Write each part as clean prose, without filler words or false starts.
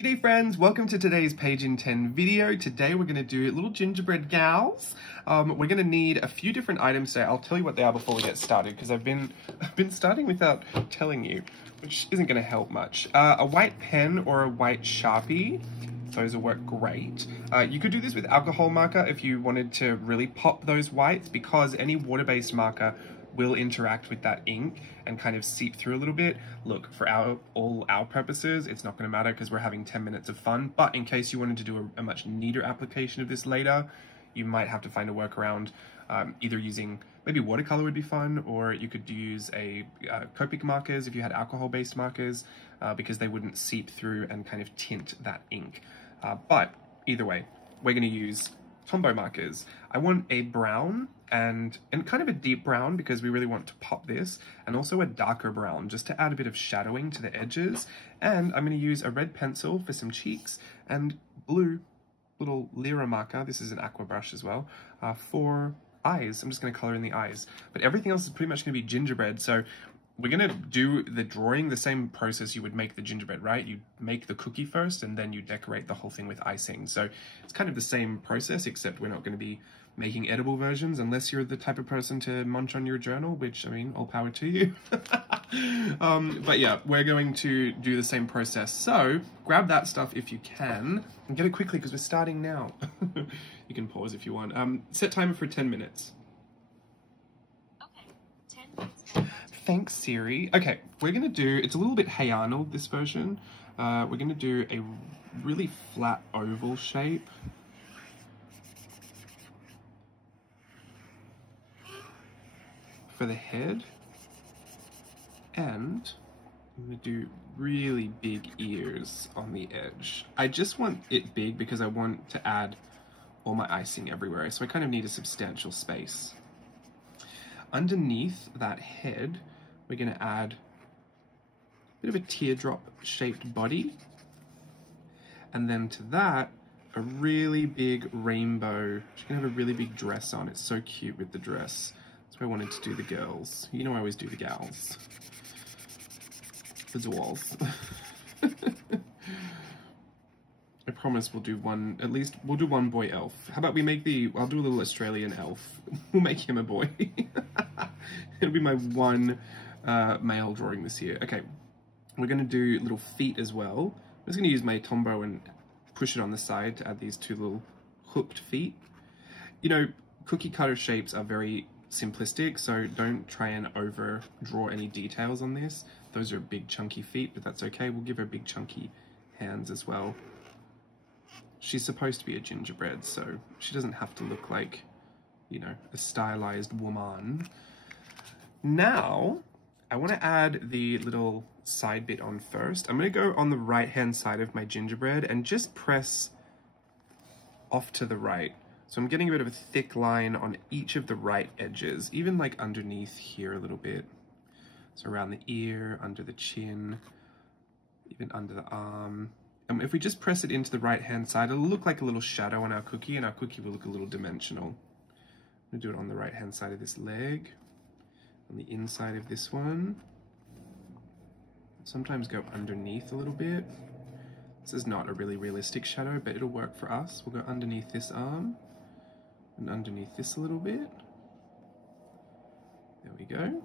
G'day friends, welcome to today's Page in 10 video. Today we're going to do little gingerbread gals. We're going to need a few different items today. I'll tell you what they are before we get started because I've been starting without telling you, which isn't going to help much. A white pen or a white Sharpie, those will work great. You could do this with alcohol marker if you wanted to really pop those whites, because any water-based marker will interact with that ink and kind of seep through a little bit. Look, for all our purposes, it's not going to matter because we're having 10 minutes of fun, but in case you wanted to do a much neater application of this later, you might have to find a workaround, either using, maybe watercolor would be fun, or you could use Copic markers if you had alcohol-based markers, because they wouldn't seep through and kind of tint that ink. But either way, we're going to use Tombow markers. I want a brown and kind of a deep brown because we really want to pop this, and also a darker brown just to add a bit of shadowing to the edges. And I'm going to use a red pencil for some cheeks and blue little Lyra marker, this is an aqua brush as well, for eyes. I'm just going to color in the eyes, but everything else is pretty much going to be gingerbread. So we're going to do the drawing the same process you would make the gingerbread, right? You make the cookie first and then you decorate the whole thing with icing. So it's kind of the same process, except we're not going to be making edible versions unless you're the type of person to munch on your journal, which, I mean, all power to you. But yeah, we're going to do the same process. So grab that stuff if you can and get it quickly because we're starting now. You can pause if you want. Set timer for 10 minutes. Okay, 10 minutes. Thanks, Siri. Okay, we're gonna do, it's a little bit Hey Arnold, this version. We're gonna do a really flat oval shape. For the head. And I'm gonna do really big ears on the edge. I just want it big because I want to add all my icing everywhere, so I kind of need a substantial space. Underneath that head, we're going to add a bit of a teardrop shaped body, and then to that a really big rainbow. She's going to have a really big dress on. It's so cute with the dress. That's why I wanted to do the girls. You know I always do the gals. The dwarves. I promise we'll do one, at least we'll do one boy elf. How about we make I'll do a little Australian elf. We'll make him a boy. It'll be my one male drawing this year. Okay, we're gonna do little feet as well. I'm just gonna use my Tombow and push it on the side to add these two little hooked feet. You know, cookie cutter shapes are very simplistic, so don't try and overdraw any details on this. Those are big chunky feet, but that's okay. We'll give her big chunky hands as well. She's supposed to be a gingerbread, so she doesn't have to look like, you know, a stylized woman. Now, I want to add the little side bit on first. I'm going to go on the right-hand side of my gingerbread and just press off to the right. So I'm getting a bit of a thick line on each of the right edges, even like underneath here a little bit. So around the ear, under the chin, even under the arm. And if we just press it into the right-hand side, it'll look like a little shadow on our cookie, and our cookie will look a little dimensional. I'm going to do it on the right-hand side of this leg. On the inside of this one. Sometimes go underneath a little bit. This is not a really realistic shadow, but it'll work for us. We'll go underneath this arm and underneath this a little bit. There we go.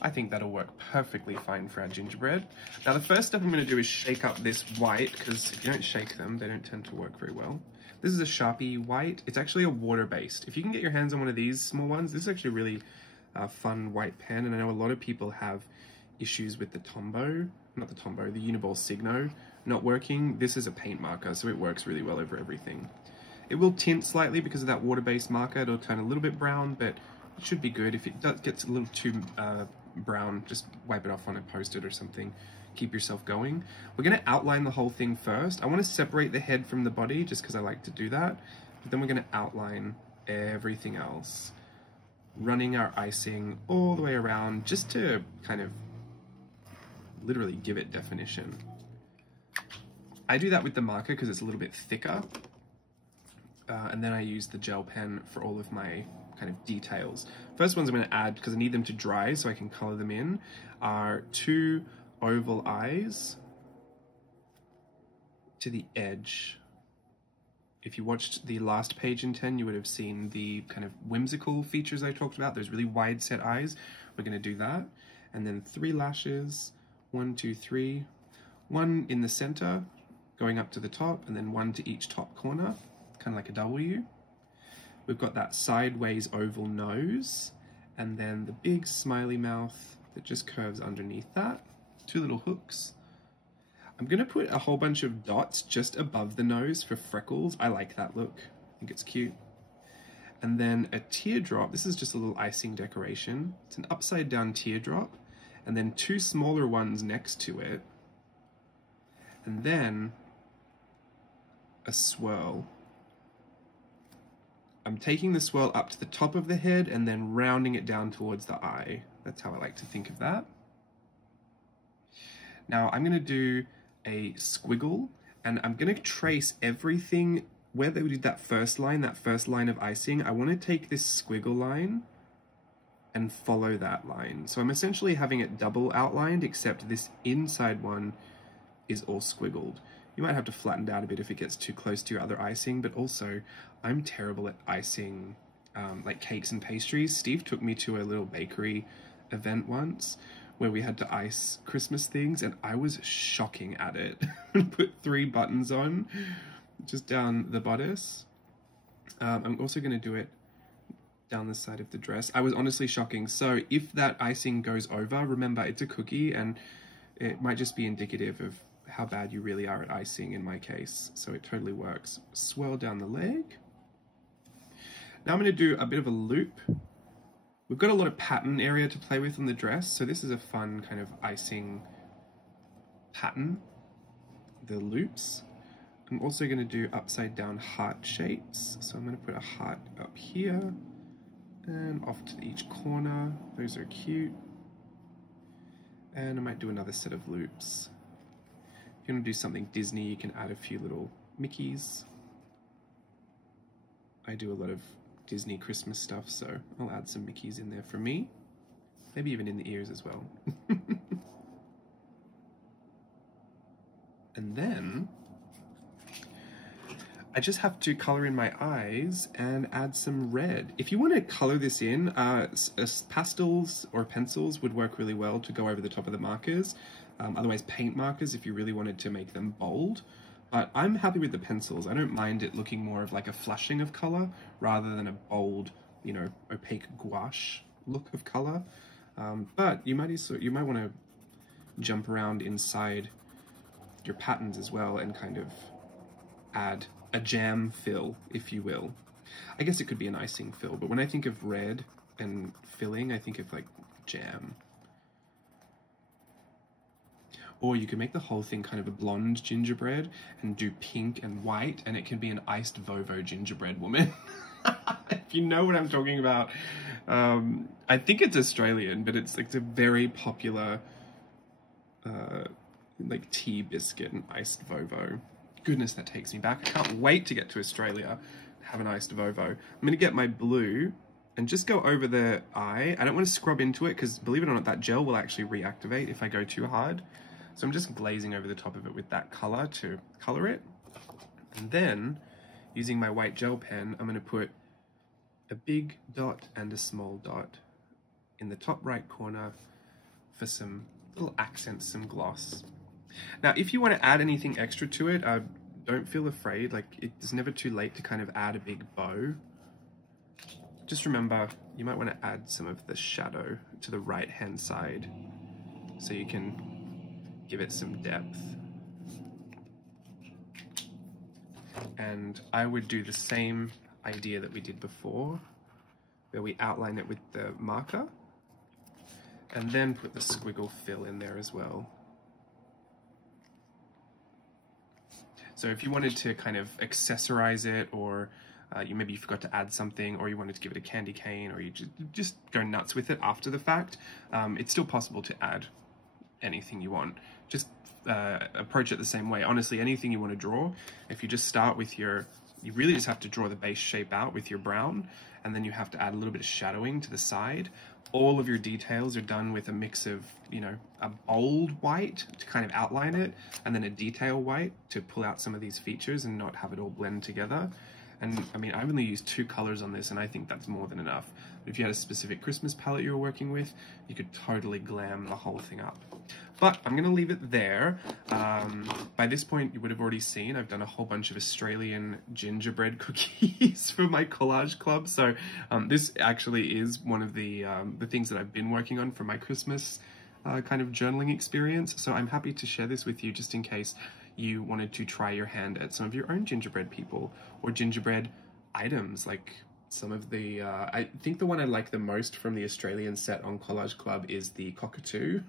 I think that'll work perfectly fine for our gingerbread. Now the first step I'm going to do is shake up this white, because if you don't shake them, they don't tend to work very well. This is a Sharpie white. It's actually a water-based. If you can get your hands on one of these small ones, this is actually really fun white pen, and I know a lot of people have issues with the Tombow, not the Tombow, the Uniball Signo not working. This is a paint marker, so it works really well over everything. It will tint slightly because of that water-based marker. It'll turn a little bit brown, but it should be good. If it gets a little too brown, just wipe it off on a Post-it or something. Keep yourself going. We're going to outline the whole thing first. I want to separate the head from the body just because I like to do that, but then we're going to outline everything else, running our icing all the way around just to kind of literally give it definition. I do that with the marker because it's a little bit thicker, and then I use the gel pen for all of my kind of details. First ones I'm going to add, because I need them to dry so I can color them in, are two oval eyes to the edge. If you watched the last page in 10, you would have seen the kind of whimsical features I talked about, those really wide set eyes. We're going to do that. And then 3 lashes, 1, 2, 3, 1 in the center, going up to the top, and then 1 to each top corner, kind of like a W. We've got that sideways oval nose, and then the big smiley mouth that just curves underneath that. 2 little hooks. I'm going to put a whole bunch of dots just above the nose for freckles. I like that look. I think it's cute. And then a teardrop. This is just a little icing decoration. It's an upside down teardrop. And then 2 smaller ones next to it. And then a swirl. I'm taking the swirl up to the top of the head and then rounding it down towards the eye. That's how I like to think of that. Now I'm going to do a squiggle, and I'm going to trace everything where they did that first line of icing. I want to take this squiggle line and follow that line. So I'm essentially having it double outlined, except this inside one is all squiggled. You might have to flatten it out a bit if it gets too close to your other icing, but also I'm terrible at icing like cakes and pastries. Steve took me to a little bakery event once where we had to ice Christmas things, and I was shocking at it. Put 3 buttons on, just down the bodice. I'm also going to do it down the side of the dress. I was honestly shocking. So if that icing goes over, remember it's a cookie, and it might just be indicative of how bad you really are at icing in my case. So it totally works. Swirl down the leg. Now I'm going to do a bit of a loop. We've got a lot of pattern area to play with on the dress, so this is a fun kind of icing pattern, the loops. I'm also going to do upside down heart shapes, so I'm going to put a heart up here and off to each corner. Those are cute. And I might do another set of loops. If you want to do something Disney, you can add a few little Mickeys. I do a lot of Disney Christmas stuff, so I'll add some Mickeys in there for me. Maybe even in the ears as well. And then I just have to color in my eyes and add some red. If you want to color this in, pastels or pencils would work really well to go over the top of the markers. Otherwise paint markers if you really wanted to make them bold. But I'm happy with the pencils. I don't mind it looking more of like a flushing of color rather than a bold, you know, opaque gouache look of color. But you might want to jump around inside your patterns as well and kind of add a jam fill, if you will. I guess it could be an icing fill, but when I think of red and filling, I think of like jam. Or you can make the whole thing kind of a blonde gingerbread and do pink and white, and it can be an iced Vovo gingerbread woman. If you know what I'm talking about. I think it's Australian, but it's like a very popular like tea biscuit and iced Vovo. Goodness, that takes me back. I can't wait to get to Australia and have an iced Vovo. I'm going to get my blue and just go over the eye. I don't want to scrub into it because, believe it or not, that gel will actually reactivate if I go too hard. So I'm just glazing over the top of it with that color to color it. And then, using my white gel pen, I'm going to put a big dot and a small dot in the top right corner for some little accents, some gloss. Now, if you want to add anything extra to it, don't feel afraid. Like, it's never too late to kind of add a big bow. Just remember, you might want to add some of the shadow to the right-hand side so you can give it some depth. And I would do the same idea that we did before, where we outline it with the marker, and then put the squiggle fill in there as well. So if you wanted to kind of accessorize it, or maybe you forgot to add something, or you wanted to give it a candy cane, or you just go nuts with it after the fact, it's still possible to add anything you want. Just approach it the same way. Honestly, anything you want to draw, if you just start with your you really just have to draw the base shape out with your brown, and then you have to add a little bit of shadowing to the side. All of your details are done with a mix of, you know, a bold white to kind of outline it, and then a detail white to pull out some of these features and not have it all blend together. And I mean, I've only used 2 colors on this, and I think that's more than enough. But if you had a specific Christmas palette you were working with, you could totally glam the whole thing up. But I'm gonna leave it there. By this point, you would have already seen I've done a whole bunch of Australian gingerbread cookies for my collage club. So this actually is one of the things that I've been working on for my Christmas kind of journaling experience. So I'm happy to share this with you just in case you wanted to try your hand at some of your own gingerbread people or gingerbread items. Like some of the, I think the one I like the most from the Australian set on Collage Club is the cockatoo.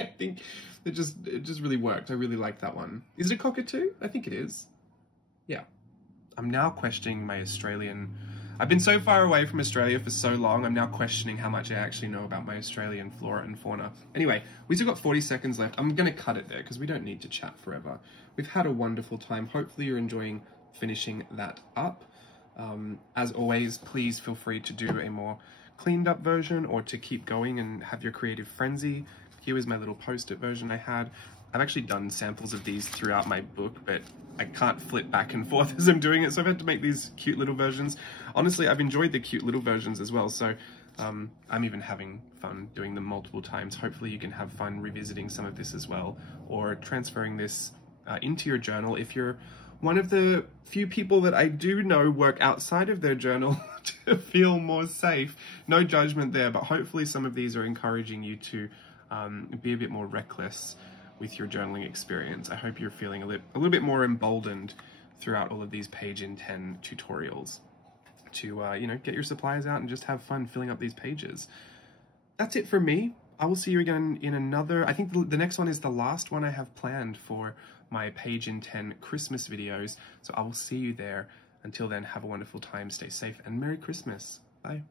I think it just really worked. I really like that one. Is it a cockatoo? I think it is. Yeah. I'm now questioning my Australian. I've been so far away from Australia for so long, I'm now questioning how much I actually know about my Australian flora and fauna. Anyway, we still got 40 seconds left. I'm going to cut it there because we don't need to chat forever. We've had a wonderful time. Hopefully you're enjoying finishing that up. As always, please feel free to do a more cleaned up version or to keep going and have your creative frenzy. Here is my little post-it version I had. I've actually done samples of these throughout my book, but I can't flip back and forth as I'm doing it, so I've had to make these cute little versions. Honestly, I've enjoyed the cute little versions as well, so I'm even having fun doing them multiple times. Hopefully you can have fun revisiting some of this as well, or transferring this into your journal if you're one of the few people that I do know work outside of their journal to feel more safe. No judgment there, but hopefully some of these are encouraging you to be a bit more reckless with your journaling experience. I hope you're feeling a little bit more emboldened throughout all of these page in 10 tutorials to, you know, get your supplies out and just have fun filling up these pages. That's it for me. I will see you again in another, I think the next one is the last one I have planned for my page in 10 Christmas videos. So I will see you there. Until then, have a wonderful time, stay safe, and Merry Christmas. Bye.